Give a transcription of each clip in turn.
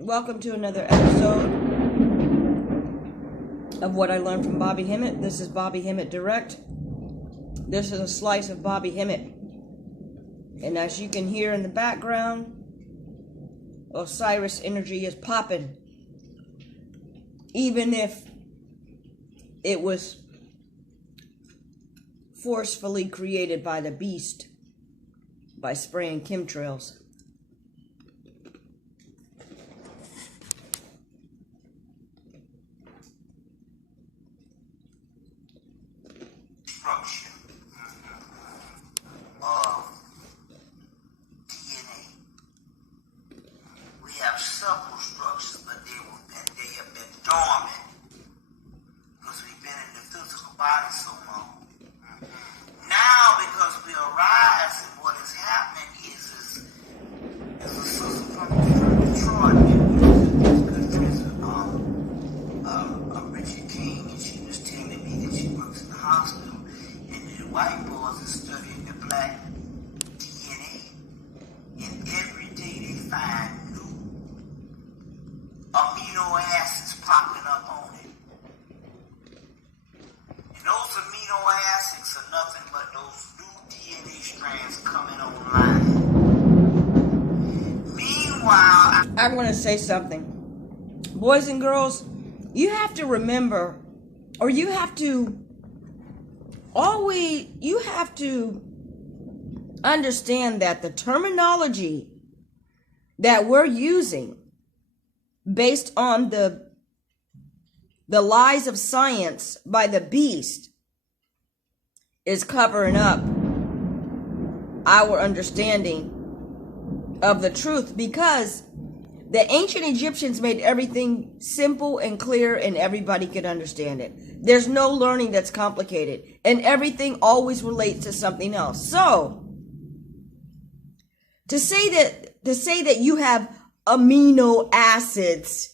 Welcome to another episode of What I Learned from Bobby Hemmit. This is Bobby Hemmit Direct. This is a slice of Bobby Hemmit. And as you can hear in the background, Osiris energy is popping. Even if it was forcefully created by the beast by spraying chemtrails. Structure DNA. We have several structures, but they have been dormant because we've been in the physical body so long. Now, because we arise, and what is happening is a sister from Detroit, good friends with Richard King, and she was telling me that she works in the hospital, and the white boys are studying the black DNA, and every day they find new amino acids popping up on it. And those amino acids are nothing but those new DNA strands coming online. Meanwhile, I want to say something. Boys and girls, you have to remember, or you have to understand that the terminology that we're using based on the lies of science by the beast is covering up our understanding of the truth, because the ancient Egyptians made everything simple and clear and everybody could understand it. There's no learning that's complicated, and everything always relates to something else. So to say that you have amino acids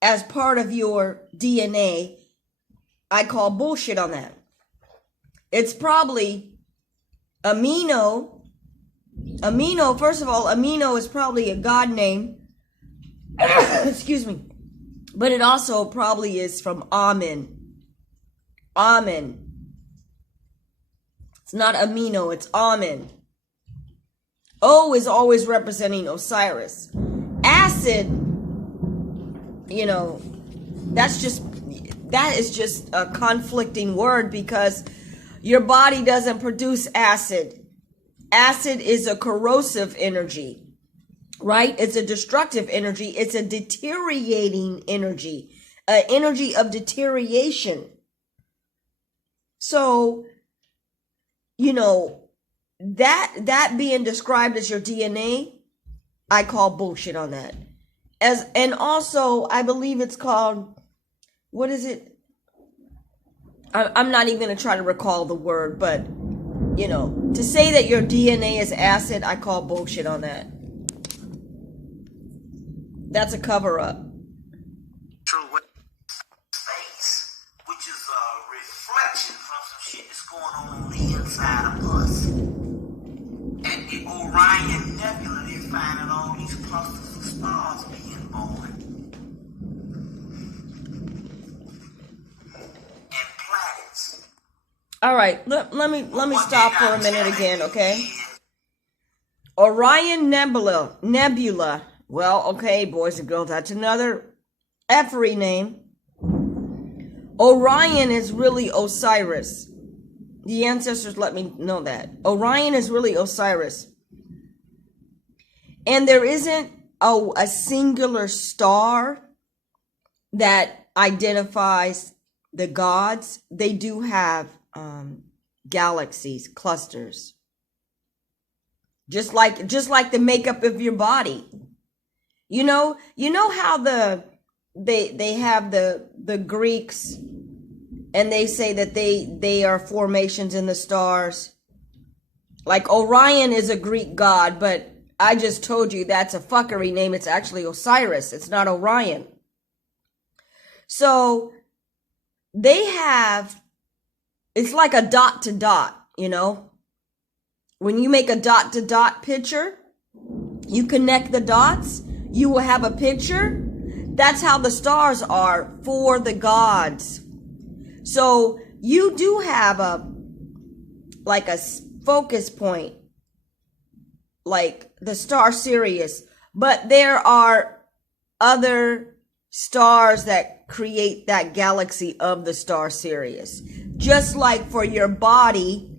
as part of your DNA, I call bullshit on that. It's probably amino, first of all, amino is probably a god name. Excuse me. But it also probably is from Amen. Amen. It's not amino, it's Amen. O is always representing Osiris. Acid, that is just a conflicting word, because your body doesn't produce acid. Acid is a corrosive energy, right? It's a destructive energy. It's a deteriorating energy, an energy of deterioration. So, that being described as your DNA, I call bullshit on that. And also, I believe it's called, what is it? I'm not even going to try to recall the word, but to say that your DNA is acid, I call bullshit on that. That's a cover-up. Space, which is a reflection from some shit that's going on the inside of us. At the Orion Nebula, they're finding all these clusters of stars being born. And planets. All right, let me stop for a minute again, okay? Orion Nebula. Well, okay, boys and girls, that's another effery name. Orion is really Osiris. The ancestors let me know that. Orion is really Osiris. And there isn't a singular star that identifies the gods. They do have galaxies, clusters, just like the makeup of your body. You know how they have the Greeks, and they say that they are formations in the stars. Like Orion is a Greek god, but I just told you that's a fuckery name. It's actually Osiris. It's not Orion. So they have, it's like a dot to dot, when you make a dot to dot picture, you connect the dots, you will have a picture. That's how the stars are for the gods. So you do have a focus point, like the star Sirius, but there are other stars that create that galaxy of the star Sirius. Just like for your body,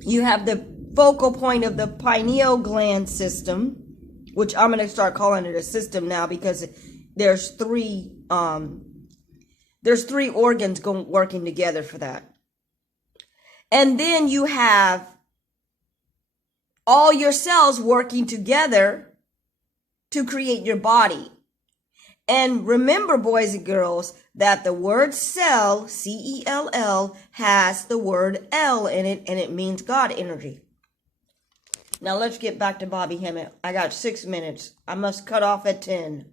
you have the focal point of the pineal gland system, which I'm going to start calling it a system now because there's three organs working together for that. And then you have all your cells working together to create your body. And remember, boys and girls, that the word cell, C-E-L-L, has the word L in it, and it means God energy. Now let's get back to Bobby Hemmit. I got 6 minutes. I must cut off at 10. And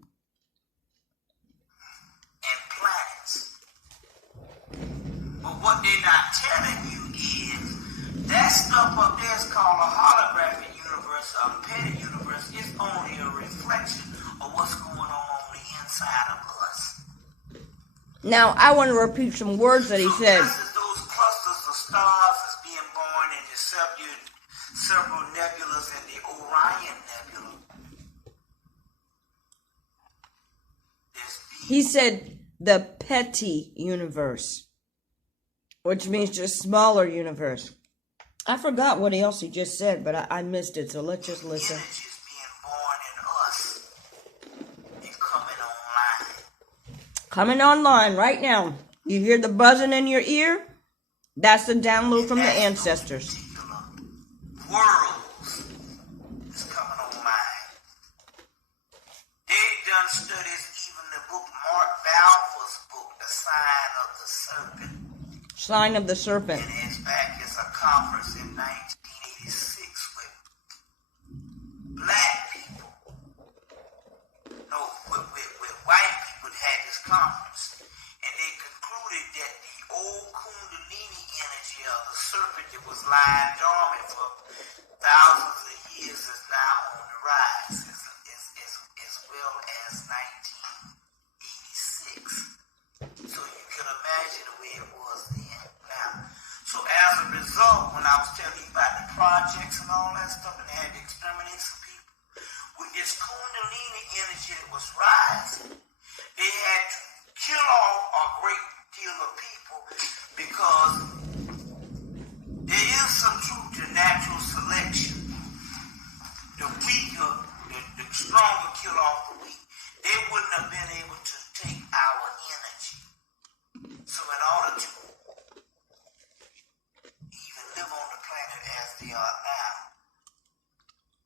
planets. But what they're not telling you is that stuff up there is called a holographic universe, a petty universe. It's only a reflection of what's going on the inside of us. Now I want to repeat some words that he said. Just as those clusters of stars is being born in the several nebulas in the Orion Nebula. He said the petty universe, which means just smaller universe. I forgot what else he just said, but I missed it, so let's just listen. Energy is being born in us and coming online. Coming online right now. You hear the buzzing in your ear? That's the download from the ancestors. Worlds is coming online. They've done studies, even the book Mark Balfour's book, The Sign of the Serpent. Sign of the Serpent. And it's back. It's a conference in 1986 with black people. No, with white people that had this conference. And they concluded that the old Kundalini energy of the serpent that was lying dormant for thousands of years is now on the rise, as well as 1986. So you can imagine the way it was then. Now, so as a result, when I was telling you about the projects and all that stuff, and they had to exterminate some people, with this Kundalini energy that was rising, they had to kill off a great deal of people because there is some truth to natural selection. The weaker, the stronger kill off the weak. They wouldn't have been able to take our energy. So in order to even live on the planet as they are now,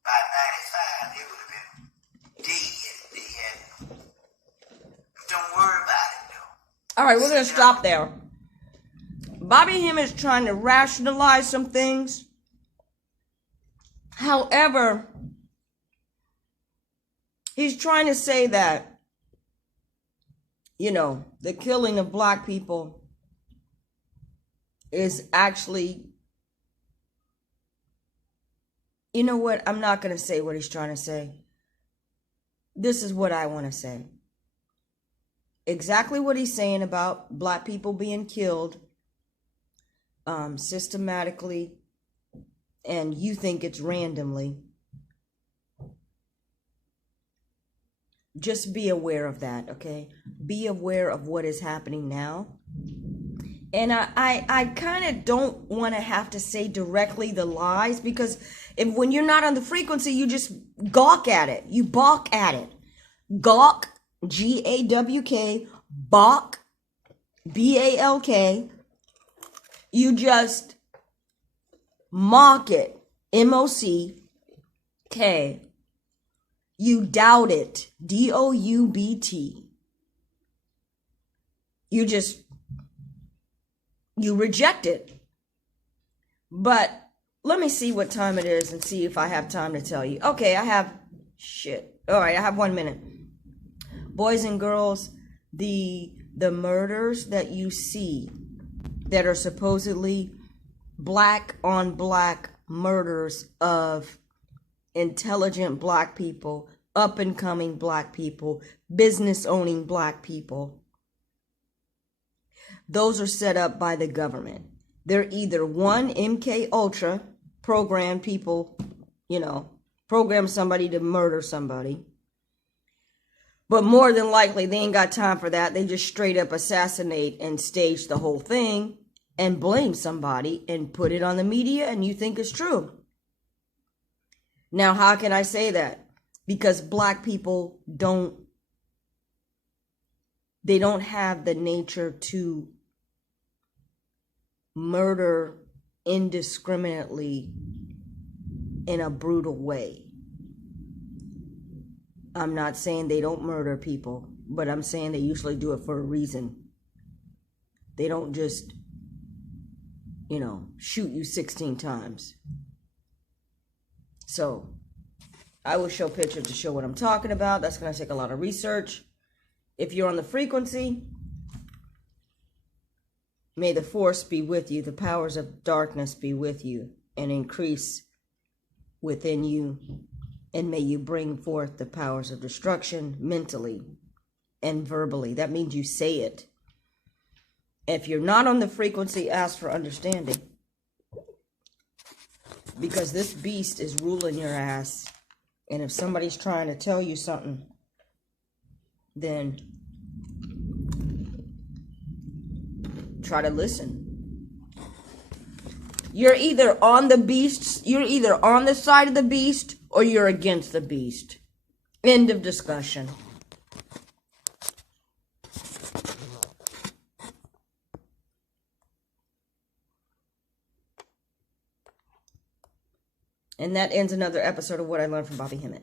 by 95 they would have been dead if they had. Don't worry about it though. All right, we're going to stop there. Bobby Hemmit is trying to rationalize some things. However, he's trying to say that, the killing of black people is actually, you know what? I'm not going to say what he's trying to say. This is what I want to say. Exactly what he's saying about black people being killed systematically, and you think it's randomly. Just be aware of that, okay? Be aware of what is happening now. And I kind of don't want to have to say directly the lies, because when you're not on the frequency, you just gawk at it. You balk at it. Gawk, G-A-W-K, balk, B-A-L-K. You just mock it, M-O-C-K. You doubt it, D-O-U-B-T. You reject it. But let me see what time it is and see if I have time to tell you. Okay, I have 1 minute. Boys and girls, the murders that you see that are supposedly black on black murders of intelligent black people, up and coming black people, business owning black people. Those are set up by the government. They're either one, MK Ultra, programmed people, program somebody to murder somebody. But more than likely, they ain't got time for that. They just straight up assassinate and stage the whole thing and blame somebody and put it on the media, and you think it's true. Now, how can I say that? Because black people don't have the nature to murder indiscriminately in a brutal way. I'm not saying they don't murder people, but I'm saying they usually do it for a reason. They don't just, shoot you 16 times. So, I will show pictures to show what I'm talking about. That's going to take a lot of research. If you're on the frequency, may the force be with you, the powers of darkness be with you, and increase within you. And may you bring forth the powers of destruction mentally and verbally. That means you say it. If you're not on the frequency, ask for understanding. Because this beast is ruling your ass. And if somebody's trying to tell you something, then try to listen. You're either on the beast, you're either on the side of the beast, or you're against the beast. End of discussion. And that ends another episode of What I Learned from Bobby Hemmit.